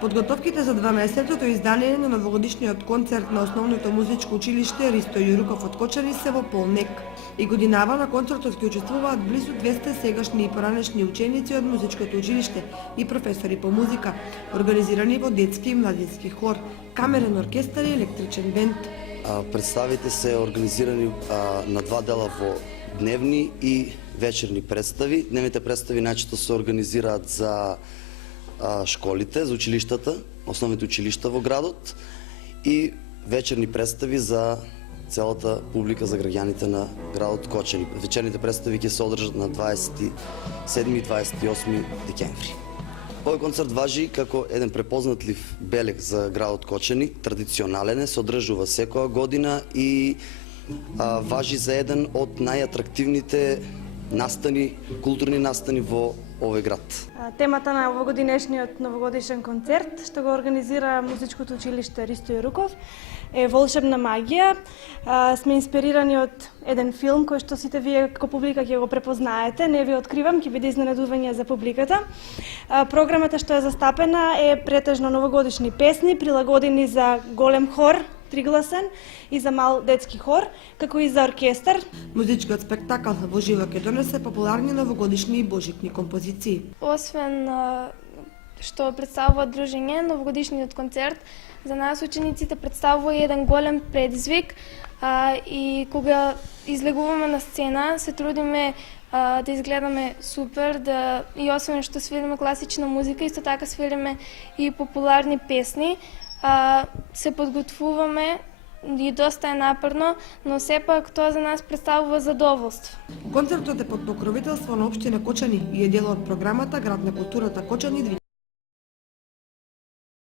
Подготовките за 12-тото издание на новогодишниот концерт на Основното музичко училиште Ристо Јуруков од Кочани се во полнек. И годинава на концертот ќе учествуваат близу 200 сегашни и поранешни ученици од музичкото училиште и професори по музика, организирани во детски и младински хор, камерен оркестар и електричен бенд. Представите се организирани на два дела во дневни и вечерни представи. Дневните представи најчесто се организираат за школите, за училиштата, основните училишта во градот, и вечерни представи за целата публика, за граѓаните на градот Кочани. Вечерните представи ќе се одржат на 27 и 28 декември. Овој концерт важи како еден препознатлив белег за градот Кочани, традиционален е, се одржува секоја година и важи за еден од најатрактивните настани, културни настани во овој град. Темата на овогодишниот новогодишен концерт што го организира музичкото училиште Ристо Јуруков е волшебна магија. Сме инспирирани од еден филм кој што сите вие како публика ќе го препознаете. Не ви откривам, ќе биде изненадување за публиката. Програмата што е застапена е претежно новогодишни песни, прилагодени за голем хор, тригласен, и за мал детски хор, како и за оркестар. Музичкиот спектакл во живо ќе донесе популарни новогодишни и божитни композиции. Освен што представува дружење, новогодишниот концерт за нас учениците представува еден голем предизвик и кога излегуваме на сцена се трудиме да изгледаме супер, и освен што свириме класична музика, исто така свириме и популарни песни. Се подготвуваме и доста е напорно, но сепак тоа за нас представува задоволство. Концертот е под покровителство на општина Кочани и е дел од програмата Град на културата Кочани